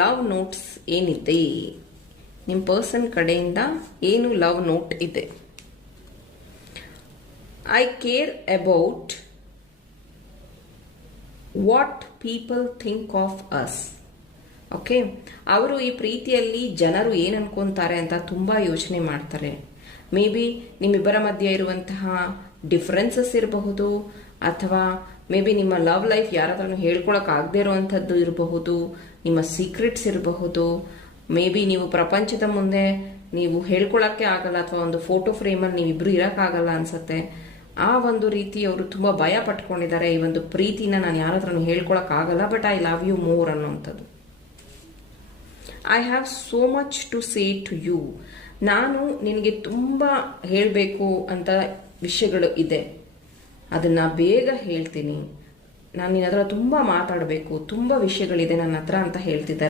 Love notes ಏನಿದೆ, ನಿಮ್ಮ person ಕಡೆಯಿಂದ ಏನು ಲವ್ ನೋಟ್ ಇದೆ? I care about what people think of us. Okay, ಅವರು ಈ ಪ್ರೀತಿಯಲ್ಲಿ ಜನರು ಏನು ಅನ್ಕೊಂತಾರೆ ಅಂತ ತುಂಬಾ ಯೋಚನೆ ಮಾಡ್ತಾರೆ. ಮೇ ಬಿ ನಿಮ್ಮಿಬ್ಬರ ಮಧ್ಯೆ ಇರುವಂತಹ ಡಿಫರೆನ್ಸಸ್ ಇರಬಹುದು, ಅಥವಾ ಮೇ ಬಿ ನಿಮ್ಮ ಲವ್ ಲೈಫ್ ಯಾರಾದ್ರೂ ಹೇಳ್ಕೊಳಕ್ ಆಗದೆ ಇರುವಂತದ್ದು ಇರಬಹುದು, ನಿಮ್ಮ ಸೀಕ್ರೆಟ್ಸ್ ಇರಬಹುದು. ಮೇ ಬಿ ನೀವು ಪ್ರಪಂಚದ ಮುಂದೆ ನೀವು ಹೇಳ್ಕೊಳಕ್ಕೆ ಆಗಲ್ಲ, ಅಥವಾ ಒಂದು ಫೋಟೋ ಫ್ರೇಮಲ್ಲಿ ನೀವಿಬ್ರು ಇರಕ್ಕಾಗಲ್ಲ ಅನ್ಸತ್ತೆ. ಆ ಒಂದು ರೀತಿ ಅವರು ತುಂಬಾ ಭಯ ಪಟ್ಕೊಂಡಿದ್ದಾರೆ. ಈ ಒಂದು ಪ್ರೀತಿನ ನಾನು ಯಾರಾದ್ರೂ ಹೇಳ್ಕೊಳಕ್ ಆಗಲ್ಲ, but I love you more ಅನ್ನೋಂಥದ್ದು. I have so much to say to you. ನಾನು ನಿನಗೆ ತುಂಬಾ ಹೇಳಬೇಕು ಅಂತ ವಿಷಯಗಳು ಇದೆ, ಅದನ್ನ ಬೇಗ ಹೇಳ್ತೀನಿ. ನಾನು ನಿನ್ನ ಹತ್ರ ತುಂಬಾ ಮಾತಾಡಬೇಕು, ತುಂಬಾ ವಿಷಯಗಳಿದೆ ನನ್ನ ಹತ್ರ ಅಂತ ಹೇಳ್ತಿದ್ದಾರೆ.